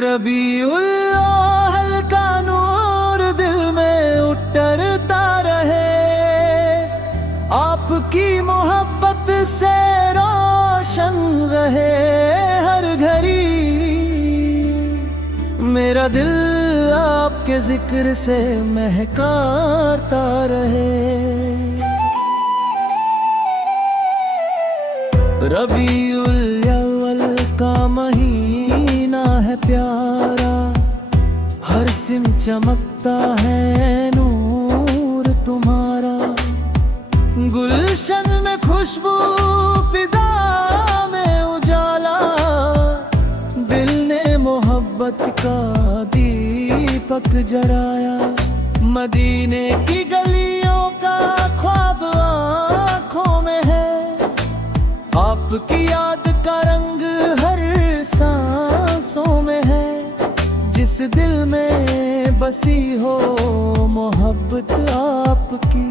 रबीउल का नूर दिल में उतरता रहे, आपकी मोहब्बत से रोशन रहे हर घड़ी। मेरा दिल आपके जिक्र से महकता रहे। रबीउल अव्वल का महीना है प्यारा, हर सिम चमकता है नूर तुम्हारा। गुलशन में खुशबू, फिजा में उजाला, दिल ने मोहब्बत का दीपक जराया। मदीने की गलियों का ख्वाब आँखों में है, आपकी याद का रंग हर सांसों में है। जिस दिल में बसी हो मोहब्बत आपकी,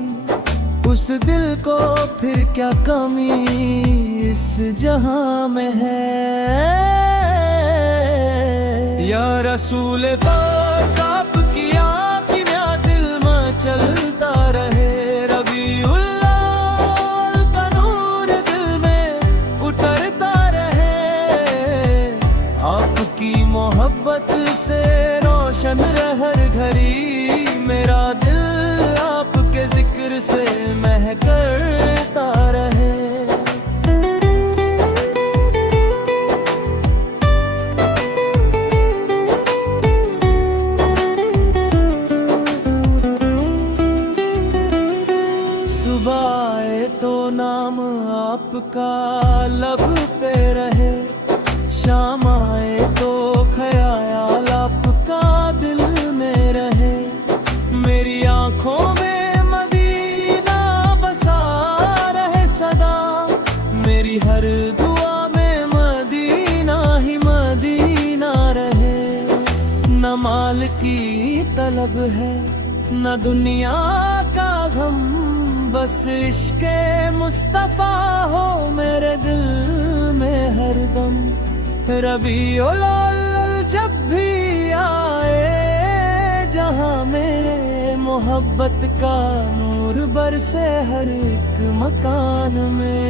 उस दिल को फिर क्या कमी इस जहां में है। या रसूल पाक आपकी आँखियाँ दिल में चलता रहे। रबीउल का नूर दिल में उतरता रहे, आपकी मोहब्बत से रोशन रहे हर घड़ी। मेरा दिल आपके जिक्र से महकता रहे। सुबह आए तो नाम आपका लब पे रहे, शाम आए तो ख्याल आपका दिल में रहे। मेरी आंखों में मदीना बसा रहे सदा, मेरी हर दुआ में मदीना ही मदीना रहे। न माल की तलब है न दुनिया का गम, बस इश्क़े मुस्तफ़ा हो मेरे दिल में हरदम। रबीउल जब भी आए जहां में, मोहब्बत का नूर बरसे हर एक मकान में।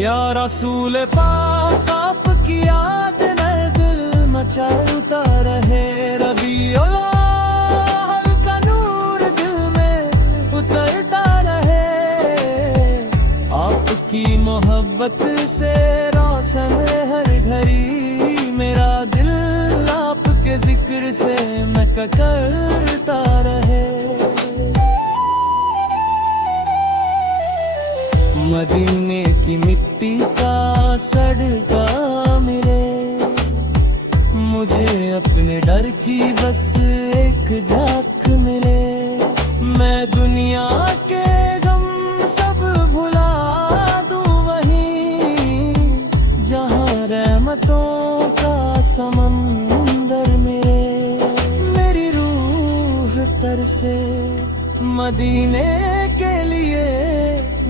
या रसूल पाक आपकी याद में दिल मचलता रहे। रबीउल का नूर दिल में उतरता रहे, आपकी मोहब्बत से रोशन हर घड़ी। मेरा दिल आपके जिक्र से महकता रहे। मदीने की मिट्टी का सड़का मिले, मुझे अपने डर की बस एक झांक मिले। मैं दुनिया के गम सब भुला दूं वहीं, जहां रहमतों का समंदर मिले। मेरी रूह तरसे मदीने के लिए,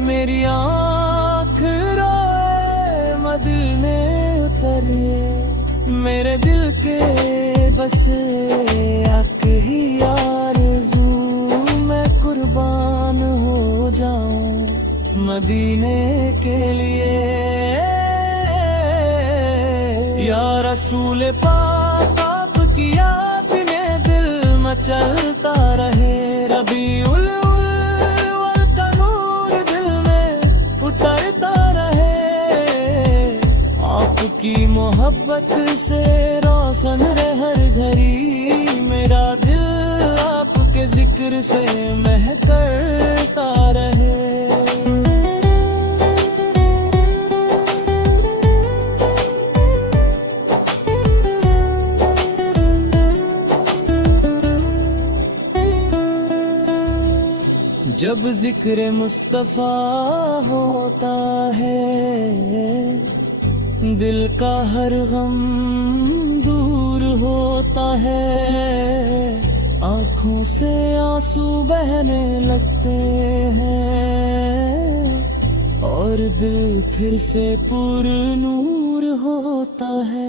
मेरी आँख रोए मदीने उतरिए। मेरे दिल के बस आँख ही आरज़ू, मैं कुर्बान हो जाऊं मदीने के लिए। या रसूल पाक आपकी याद में दिल मचलता रहे। रबीउल का नूर दिल में उतरता रहे, आपकी मोहब्बत से रोशन रहे हर घड़ी। मेरा दिल आपके जिक्र से महकता रहे। जब जिक्र मुस्तफ़ा होता है, दिल का हर गम दूर होता है। आँखों से आंसू बहने लगते हैं और दिल फिर से पुरनूर होता है।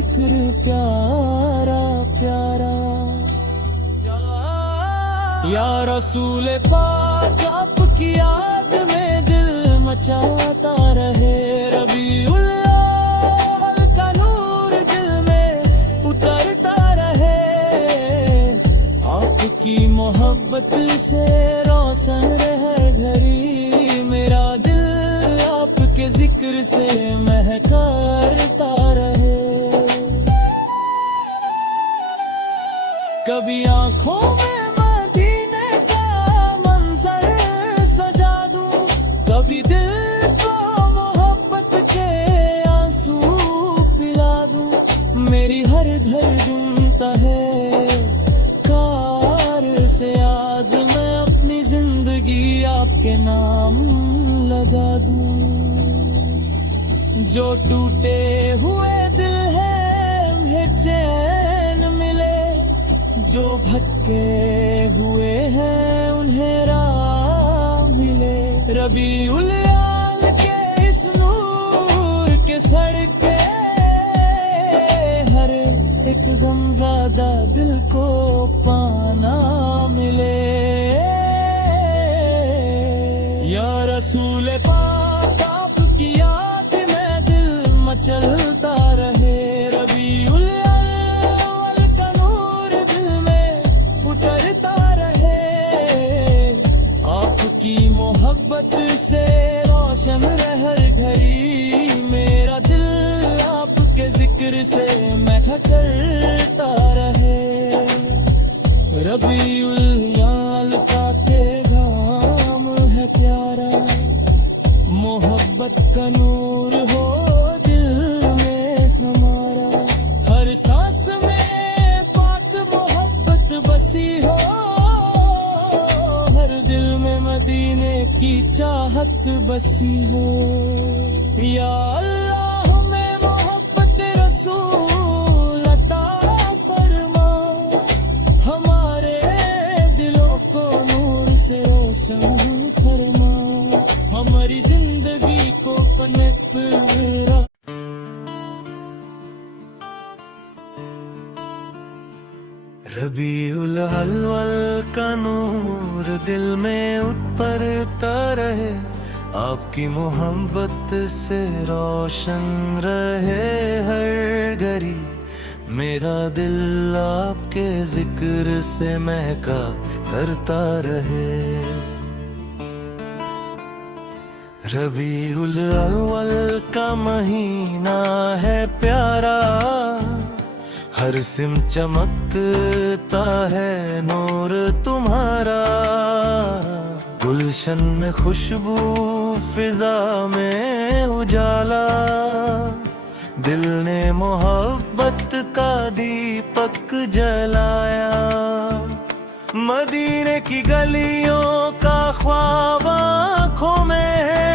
जिक्र प्यारा प्यारा। या रसूल पाक आपकी याद में दिल मचाता रहे। रबीउल अव्वल का नूर दिल में उतरता रहे। आपकी मोहब्बत से रोशन रहे घड़ी। मेरा दिल आपके जिक्र से महकता रहे। कभी आंखों में मदीने का मंजर सजा दूं, कभी दिल को मोहब्बत के आंसू पिला दूं। मेरी हर धड़कन है कार से आज मैं अपनी जिंदगी आपके नाम लगा दूं। जो टूटे हुए दिल है उन्हें चैन मिले। जो भटके हुए हैं उन्हें राह मिले। रबीउल अव्वल के इस नूर के सड़के हर एक गमज़ादा दिल को पाना मिले। या रसूल पाक आपकी याद में दिल मचलता रहे। रबीउल अव्वल का नूर दिल में उतरता रहे। आपकी मोहब्बत से रोशन रहे हर घड़ी। मेरा दिल आपके जिक्र से महकता रहे। रबीउल अव्वल का के घाम है प्यारा। मोहब्बत का नूर हो दिल में हमारा। हर सांस में पाक मोहब्बत बसी हो। हर दिल में मदीने की चाहत बसी हो। या अल्लाह में मोहब्बत रसूल अता फरमा। हमारे दिलों को नूर से रोशन फरमा। हमारी जिंदगी को कनेक्ट रख। रबीउल अव्वल का नूर दिल में उतरता रहे। आपकी मोहब्बत से रोशन रहे हर घड़ी। मेरा दिल आपके जिक्र से महका करता रहे। रबीउल अव्वल का महीना है प्यारा। हर सिम चमकता है नूर तुम्हारा। गुलशन में खुशबू फिजा में उजाला। दिल ने मोहब्बत का दीपक जलाया। मदीने की गलियों का ख्वाब आँखों में है।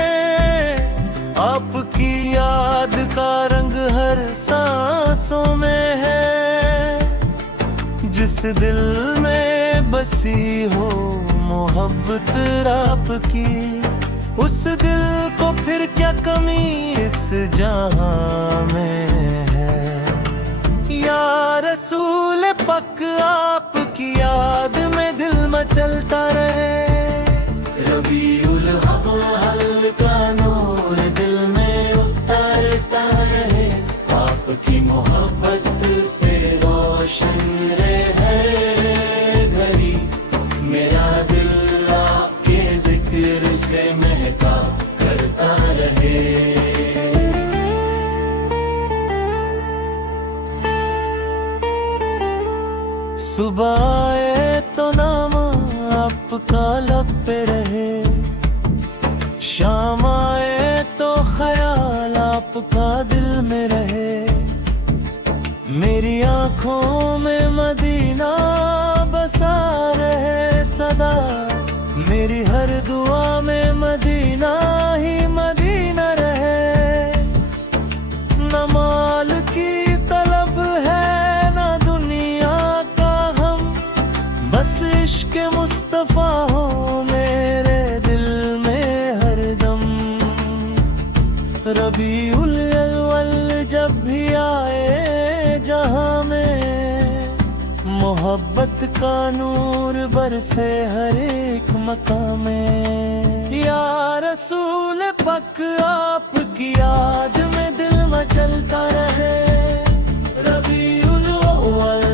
आपकी याद का रंग हर सांसों में है। जिस दिल में बसी हो मोहब्बत आपकी, उस दिल को फिर क्या कमी इस जहां में है। या रसूल पाक आपकी याद में दिल मचलता रहे। रबीउल अव्वल का नूर दिल में उतरता रहे। आपकी मोहब्बत से रोशन रहे हर घड़ी। मेरा दिल आपके जिक्र से महका करता रहे। सुबह आए तो नाम आपका लब पे रहे। शाम आए तो ख्याल आपका दिल में रहे। मेरी आंखों में मदीना बसा रहे सदा। मेरी हर दुआ में मदीना ही मदीना रहे। न माल की तलब है न दुनिया का हम, बस इश्क मुस्तफा हो मेरे दिल में हरदम। रबीउल अव्वल जब भी आए जहां में मोहब्बत का नूर बरसे हर एक मकाम में। या रसूल पक आपकी याद में दिल मचलता रहे। रबीउल अव्वल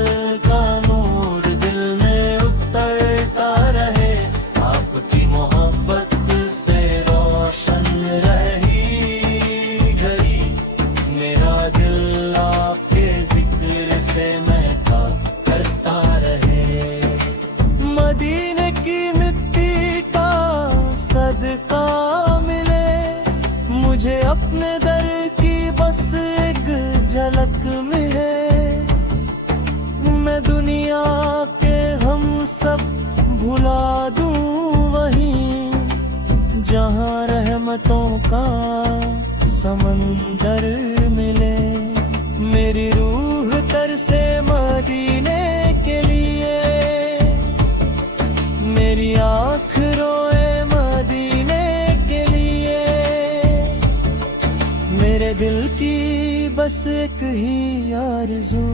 का नूर दिल में उतरता रहे। आपकी मोहब्बत से रोशन रही घड़ी। मेरा दिल आपके जिक्र से महका करता रहे। मदीने की मिट्टी का सदका मिले मुझे अपने दर की बस एक झलक मिले। मैं दुनिया के हम सब भुला दूं वहीं जहां रहमतों का समंदर मिले। मेरी रूह तरसे मदीने के लिए। मेरी आँख रोए मदीने के लिए। मेरे दिल की बस एक ही आरज़ू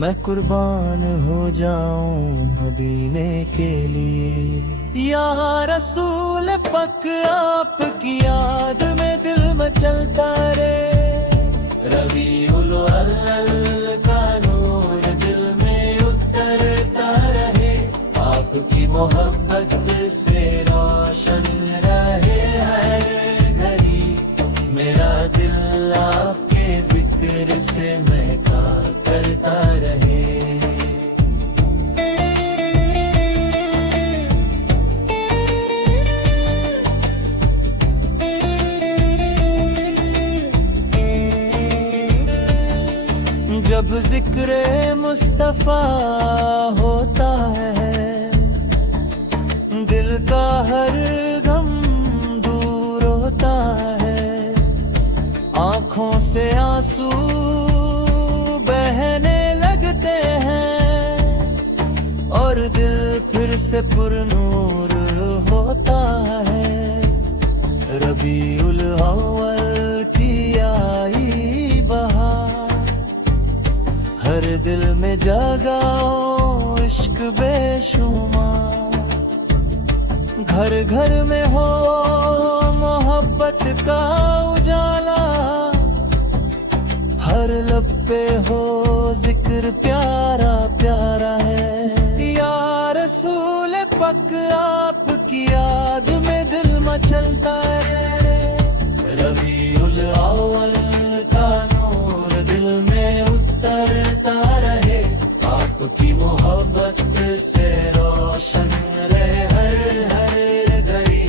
मैं कुर्बान हो जाऊं मदीने के लिए। या रसूल पक आपकी याद में दिल मचलता रहे। रबीउल अव्वल का नूर दिल में उतरता रहे। आपकी मोहब्बत से रोशन रहे हर घड़ी। मेरा दिल आपके जिक्र से महका करता रहे। जब जिक्र मुस्तफा होता है दिल का हर गम दूर होता है। आँखों से आंसू बहने लगते हैं और दिल फिर से पुरनूर होता है। रबीउल अव्वल की आई बहार हर दिल में जगाओ इश्क बेशुमार। घर घर में हो मोहब्बत का उजाला। हर लब पे हो जिक्र प्यारा प्यारा है। या रसूल पक आपकी याद में दिल मचलता है। रबीउल अव्वल का नूर दिल में उतरता रहे। आपकी मोहब्बत से रोशन रहे हर घड़ी।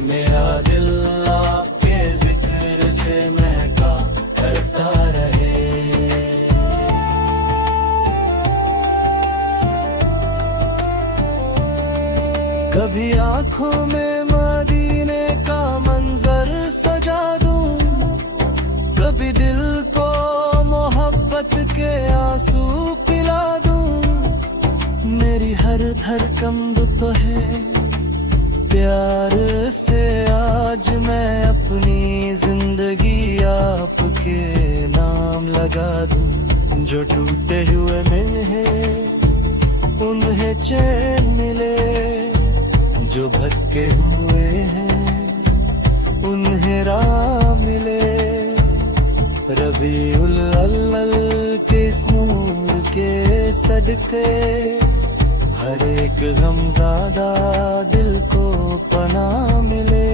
मेरा दिल आपके जिक्र से महका करता रहे। कभी आँखों में मदीने का मंजर सजा दूं। कभी दिल को मोहब्बत के आंसू पिला दूं। मेरी हर धड़कन तो है प्यार से। आज मैं अपनी जिंदगी आपके नाम लगा दूं। जो टूटे हुए में है उन्हें चैन मिले। जो भटके हुए हैं उन्हें राह मिले। रबीउल अव्वल के इस नूर के सदके हर एक गमज़दा दिल को पनाह मिले।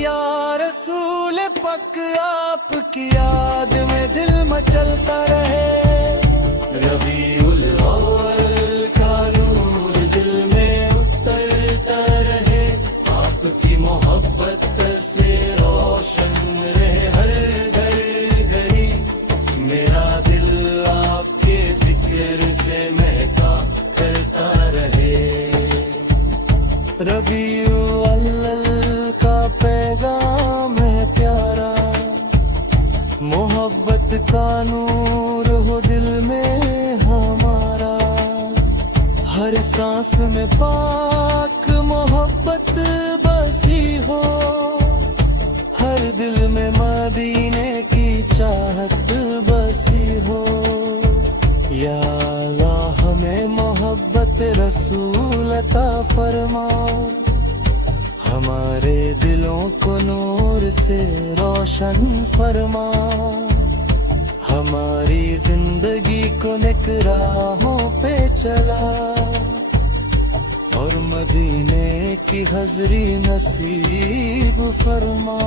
या रसूल पक आपकी याद में दिल मचलता रहे। रबीउल अव्वल का नूर दिल में उतरता रहे। आपकी मोहब्बत से रोशन रहे हर घड़ी। मेरा दिल आपके जिक्र से महका करता रहे। रबीउल अव्वल का पैगाम है प्यारा। मोहब्बत का नूर हो दिल में हमारा। हर सांस में पाक मोहब्बत बसी हो। हर दिल में मदीने की चाहत रसूल अता फरमा, हमारे दिलों को नूर से रोशन फरमा, हमारी जिंदगी को नेक राहों पे चला, और मदीने की हजरी नसीब फरमा।